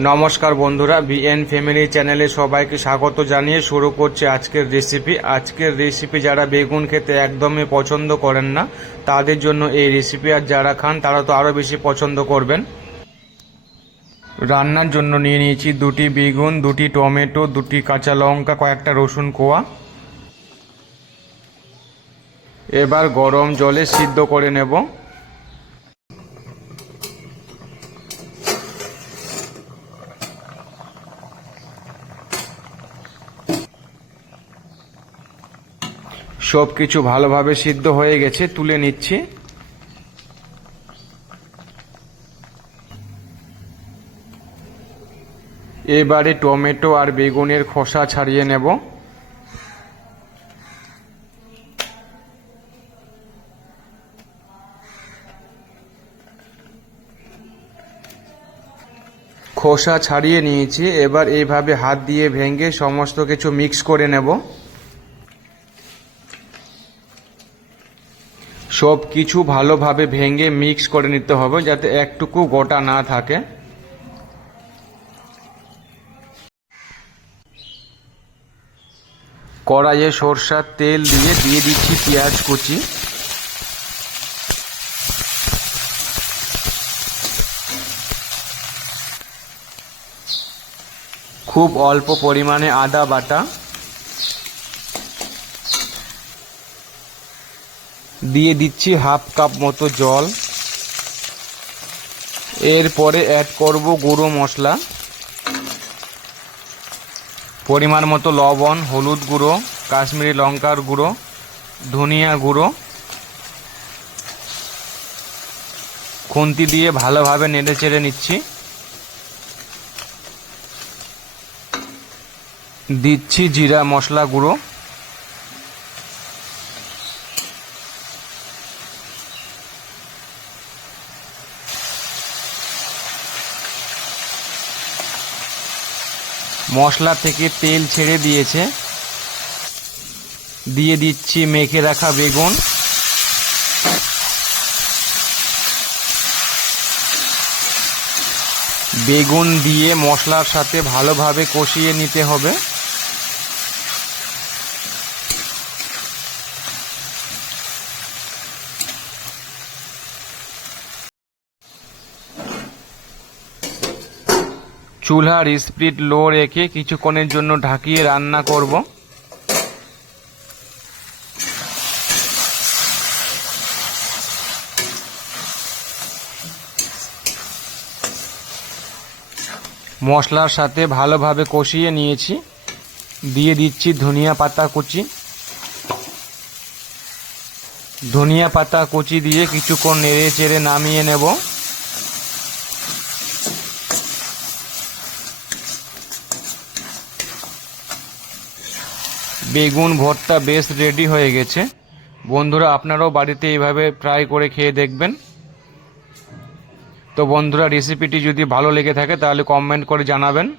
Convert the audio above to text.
নমস্কার বন্ধুরা BN family চ্যানেলে সবাইকে স্বাগত জানিয়ে শুরু করছে আজকের রেসিপি আজকের রেসিপি যারা বেগুন খেতে একদমই পছন্দ করেন না, তাদের জন্য এই রেসিপি আর যারা খান, তারা তো আরও বেশি পছন্দ করবেন। রান্নার জন্য নিয়ে নিয়েছি দুটি বেগুন, দুটি টমেটো, দুটি কাঁচা লঙ্কা, কয়েকটা রসুন কোয়া। এবার গরম জলে সিদ্ধ করে নেব। সব কিছু ভালোভাবে সিদ্ধ হয়ে গেছে, তুলে নিচ্ছি। এবারে টমেটো আর বেগুনের খোসা ছাড়িয়ে নেব। খোসা ছাড়িয়ে নিয়েছি, এবার এইভাবে হাত দিয়ে ভেঙে সমস্ত কিছু মিক্স করে নেব। সব কিছু ভালোভাবে ভেঙে মিক্স করে নিতে হবে যাতে একটুকু গোটা না থাকে। কড়াইয়ে সরষার তেল দিয়ে দিয়ে দিচ্ছি পেঁয়াজ কুচি। খুব অল্প পরিমাণে আদা বাটা। দিয়ে দিচ্ছি হাফ কাপ মতো জল। এরপরে অ্যাড করব গুঁড়ো মশলা। পরিমাণ মতো লবণ, হলুদ গুঁড়ো, কাশ্মীরি লঙ্কার গুঁড়ো, ধনিয়া গুঁড়ো। খুন্তি দিয়ে ভালোভাবে নেড়ে চেড়ে নিচ্ছি। দিচ্ছি জিরা মশলা গুঁড়ো। মশলা থেকে তেল ছেড়ে দিয়েছে। দিয়ে দিচ্ছি মেখে রাখা বেগুন। বেগুন দিয়ে মশলার সাথে ভালোভাবে কষিয়ে নিতে হবে। চুলার স্পিড লো রেখে কিছুক্ষণের জন্য ঢাকিয়ে রান্না করব। মশলার সাথে ভালোভাবে কষিয়ে নিয়েছি। দিয়ে দিচ্ছি ধনিয়া পাতা কুচি। ধনিয়া পাতা কুচি দিয়ে কিছুক্ষণ নেড়ে চেড়ে নামিয়ে নেব। বেগুন ভর্তা বেশ রেডি হয়ে গেছে। বন্ধুরা, আপনারাও বাড়িতে এইভাবে ট্রাই করে খেয়ে দেখবেন। তো বন্ধুরা রেসিপিটি যদি ভালো লেগে থাকে, তাহলে কমেন্ট করে জানাবেন।